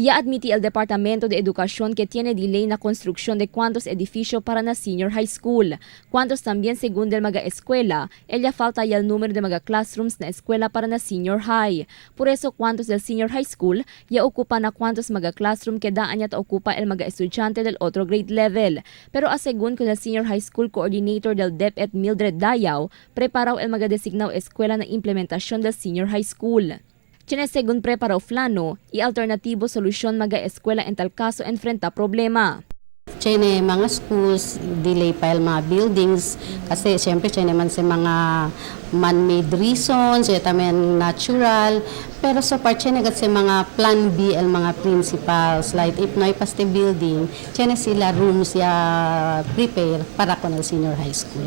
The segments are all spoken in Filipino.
Ya admití el Departamento de Educación que tiene delay na construcción de cuantos edificios para na senior high school. Cuantos también según del mga escuela, ella falta ya el número de mga classrooms na escuela para na senior high. Por eso cuantos del senior high school, ya ocupa na cuantos mga classroom que daan ya ocupa el mga estudyante del otro grade level. Pero asegun con el senior high school coordinator del DepEd Mildred Dayaw, preparaw el mga designaw eskwela na implementasyon del senior high school. Tiene según preparaw plano y alternatibo solusyon mga eskwela en tal caso enfrenta problema. Chine mga schools, delay pa yung mga buildings kasi siyempre chine man sa mga man-made reasons, yata man natural. Pero so far chine sa mga plan B ang mga principals like if no paste building, chine sila rooms ya prepare para ko ng senior high school.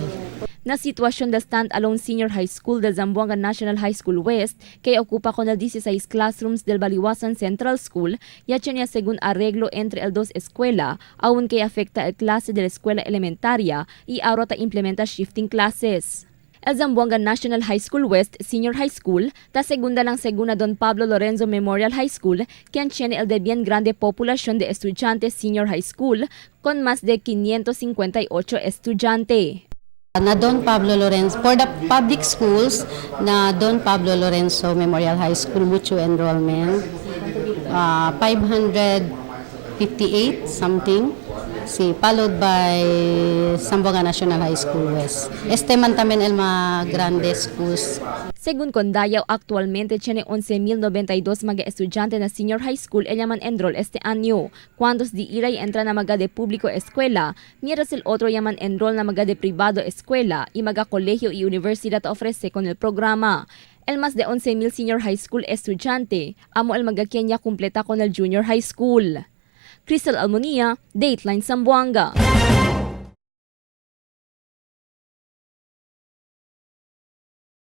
Na sitwasyon del stand-alone senior high school del Zamboanga National High School West, que ocupa con el 16 classrooms del Baliwasan Central School, ya tiene según arreglo entre el dos escuela, aun que afecta el clase de la escuela elementaria y ahora implementa shifting classes. El Zamboanga National High School West Senior High School, ta segunda lang según Don Pablo Lorenzo Memorial High School, quien tiene el de bien grande población de estudiantes senior high school, con más de 558 estudiantes. Na Don Pablo Lorenzo, for the public schools, na Don Pablo Lorenzo Memorial High School, mucho enrollment, 558 something, followed by Zamboanga National High School West. Este man también el mga grande schools. Según Condayaw, actualmente tiene 11,092 mga estudyante na senior high school ella man enroll este año. Cuantos di iray entra na mga de publiko eskwela, mientras el otro yaman enroll na mga de privado eskwela y mga kolehiyo y universidad ofrece con el programa. El más de 11,000 senior high school estudyante, amo el mga Kenya completa con el junior high school. Crystal Almonia, Dateline Zamboanga.